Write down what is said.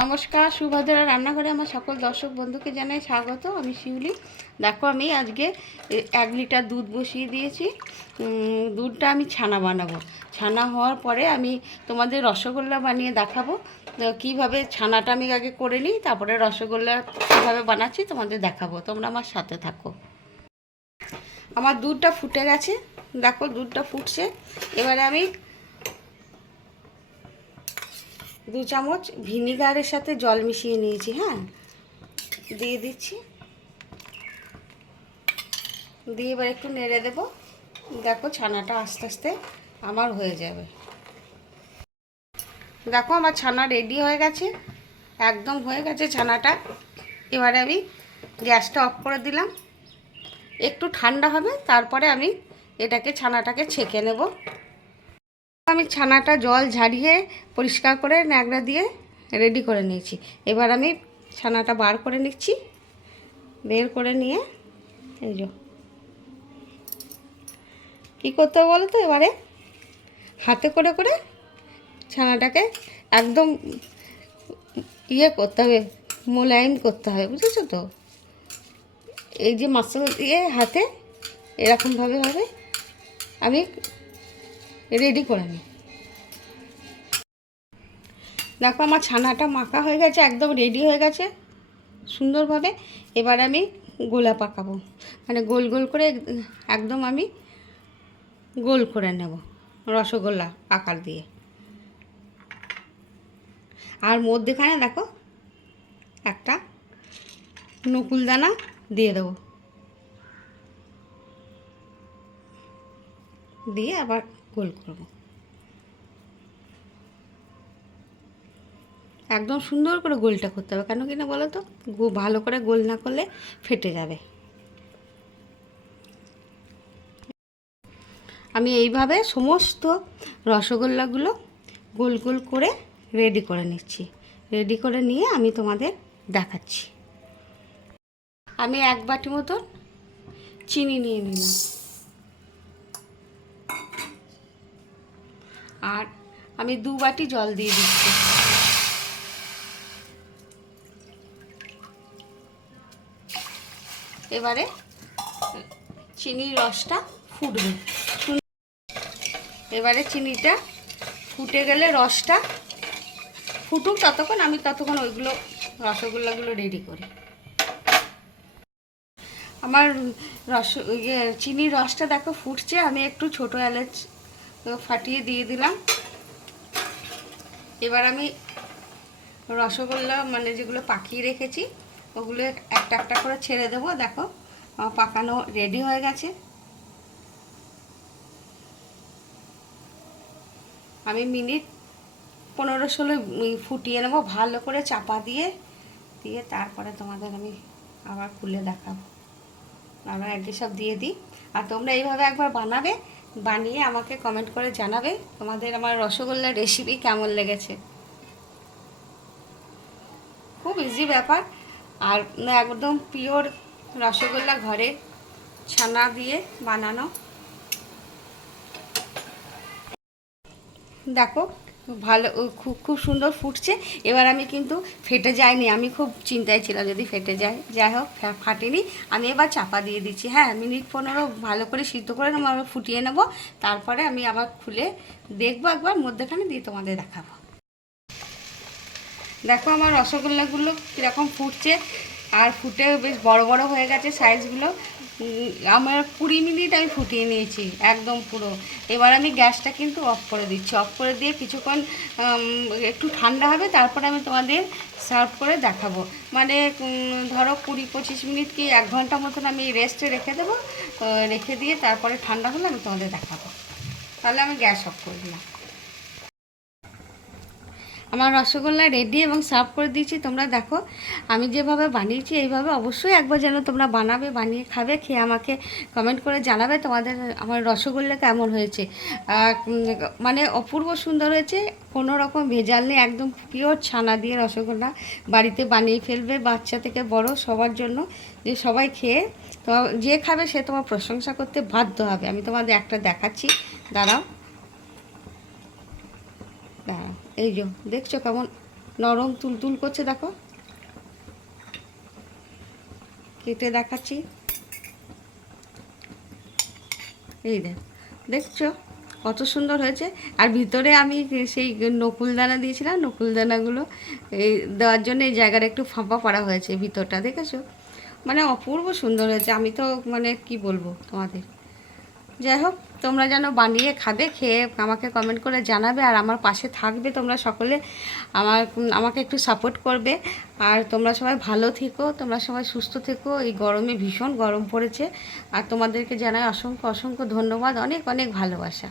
নমস্কার, সুভদ্রা রান্নাঘরে আমার সকল দর্শক বন্ধুকে জানাই স্বাগত। আমি শিউলি। দেখো, আমি আজকে 1 লিটার দুধ বসিয়ে দিয়েছি। দুধটা আমি ছানা বানাবো। ছানা হওয়ার পরে আমি তোমাদের রসগোল্লা বানিয়ে দেখাবো। কীভাবে ছানাটা আমি আগে করে নিই, তারপরে রসগোল্লা কীভাবে বানাচ্ছি তোমাদের দেখাবো। তোমরা আমার সাথে থাকো। আমার দুধটা ফুটে গেছে, দেখো দুধটা ফুটছে। এবারে আমি 2 চামচ ভিনিগারের সাথে জল মিশিয়ে নিয়েছি। হ্যাঁ, দিয়ে দিচ্ছি। দিয়ে এবার একটু নেড়ে দেব। দেখো ছানাটা আস্তে আস্তে আমার হয়ে যাবে। দেখো আমার ছানা রেডি হয়ে গেছে, একদম হয়ে গেছে ছানাটা। এবারে আমি গ্যাসটা অফ করে দিলাম। একটু ঠান্ডা হবে, তারপরে আমি এটাকে ছানাটাকে ছেঁকে নেব। আমি ছানাটা জল ঝারিয়ে পরিষ্কার করে ন্যাকড়া দিয়ে রেডি করে নিয়েছি। এবার আমি ছানাটা বার করে নিচ্ছি। বের করে নিয়ে এই যে কী করতে হবে বলো তো, এবারে হাতে করে করে ছানাটাকে একদম করতে হবে, মোলায়েম করতে হবে, বুঝেছো তো? এই যে মাসল দিয়ে হাতে এরকমভাবে আমি রেডি করে নিই। দেখো আমার ছানাটা মাখা হয়ে গেছে, একদম রেডি হয়ে গেছে সুন্দরভাবে। এবার আমি গোলা পাকাবো, মানে গোল গোল করে একদম আমি গোল করে নেব রসগোল্লা আকার দিয়ে। আর মধ্যেখানে দেখো একটা নকুলদানা দিয়ে দেবো, দিয়ে আবার গোল করব। একদম সুন্দর করে গোলটা করতে হবে, কেন কিনা বলো তো, ভালো করে গোল না করলে ফেটে যাবে। আমি এইভাবে সমস্ত রসগোল্লাগুলো গোল গোল করে রেডি করে নিচ্ছি। রেডি করে নিয়ে আমি তোমাদের দেখাচ্ছি। আমি 1 বাটি মতো চিনি নিয়ে নিলাম, আর আমি 2 বাটি জল দিয়ে দিচ্ছি। এবারে চিনির রসটা ফুটবে। এবারে চিনিটা ফুটে গেলে রসটা ফুটুক, ততক্ষণ আমি ওইগুলো রসগোল্লাগুলো রেডি করি। আমার চিনির রসটা দেখো ফুটছে। আমি একটু ছোটো এলাচ ফাটিয়ে দিয়ে দিলাম। এবার আমি রসগোল্লা মানে যেগুলো পাকিয়ে রেখেছি ওগুলো একটা একটা করে ছেড়ে দেবো। দেখো পাকানো রেডি হয়ে গেছে। আমি মিনিট 15-16 ফুটিয়ে নেবো ভালো করে চাপা দিয়ে দিয়ে তারপরে তোমাদের আমি আবার খুলে দেখাবো। আমরা একদিন সব দিয়ে দিই। আর তোমরা এইভাবে একবার বানাবে, বানিয়ে আমাকে কমেন্ট করে জানাবে তোমাদের আমার রসগোল্লার রেসিপি কেমন লেগেছে। খুব ইজি ব্যাপার, আর একদম পিওর রসগোল্লা, ঘরে ছানা দিয়ে বানানো। দেখো ভালো, খুব সুন্দর ফুটছে। এবার আমি কিন্তু ফেটে যায়নি, আমি খুব চিন্তায় ছিলাম যদি ফেটে যায়। যাই হোক, ফাটেনি। আমি এবার চাপা দিয়ে দিচ্ছি। হ্যাঁ, মিনিট 15 ভালো করে সিদ্ধ করে নেবো, আবার ফুটিয়ে নেবো। তারপরে আমি আবার খুলে দেখবো একবার মধ্যেখানে দিয়ে তোমাদের দেখাবো। দেখো আমার রসগোল্লাগুলো কীরকম ফুটছে, আর ফুটে বেশ বড় বড় হয়ে গেছে সাইজগুলো। আমার 20 মিনিট আমি ফুটিয়ে নিয়েছি একদম পুরো। এবার আমি গ্যাসটা কিন্তু অফ করে দিচ্ছি। অফ করে দিয়ে কিছুক্ষণ একটু ঠান্ডা হবে, তারপরে আমি তোমাদের সার্ভ করে দেখাবো। মানে ধরো 20-25 মিনিট কি 1 ঘন্টা মতন আমি রেস্টে রেখে দেবো। রেখে দিয়ে তারপরে ঠান্ডা হলে আমি তোমাদের দেখাবো। তাহলে আমি গ্যাস অফ করে দিলাম। আমার রসগোল্লা রেডি এবং সার্ভ করে দিয়েছি। তোমরা দেখো আমি যেভাবে বানিয়েছি এইভাবে অবশ্যই একবার যেন তোমরা বানাবে, বানিয়ে খাবে, খেয়ে আমাকে কমেন্ট করে জানাবে তোমাদের আমার রসগোল্লা কেমন হয়েছে। মানে অপূর্ব সুন্দর হয়েছে, কোনো রকম ভেজাল নেই, একদম পিওর ছানা দিয়ে রসগোল্লা। বাড়িতে বানিয়ে ফেলবে, বাচ্চা থেকে বড় সবার জন্য, যে সবাই খেয়ে তো যে খাবে সে তোমার প্রশংসা করতে বাধ্য হবে। আমি তোমাদের একটা দেখাচ্ছি, দাঁড়াও। এই যে দেখছো কেমন নরম তুলতুল করছে, দেখো কেটে দেখাচ্ছি। এই দেখছো কত সুন্দর হয়েছে। আর ভিতরে আমি সেই নকুলদানা দিয়েছিলাম, নকুলদানাগুলো এই দেওয়ার জন্য এই জায়গাটা একটু ফাঁপা করা হয়েছে ভিতরটা, দেখেছো? মানে অপূর্ব সুন্দর হয়েছে। আমি তো মানে কি বলবো তোমাদের। যাই হোক, তোমরা যেন বানিয়ে খাবে, খেয়ে আমাকে কমেন্ট করে জানাবে, আর আমার পাশে থাকবে তোমরা সকলে। আমাকে একটু সাপোর্ট করবে। আর তোমরা সবাই ভালো থেকো, তোমরা সবাই সুস্থ থেকো। এই গরমে ভীষণ গরম পড়েছে। আর তোমাদেরকে জানাই অসংখ্য অসংখ্য ধন্যবাদ, অনেক অনেক ভালোবাসা।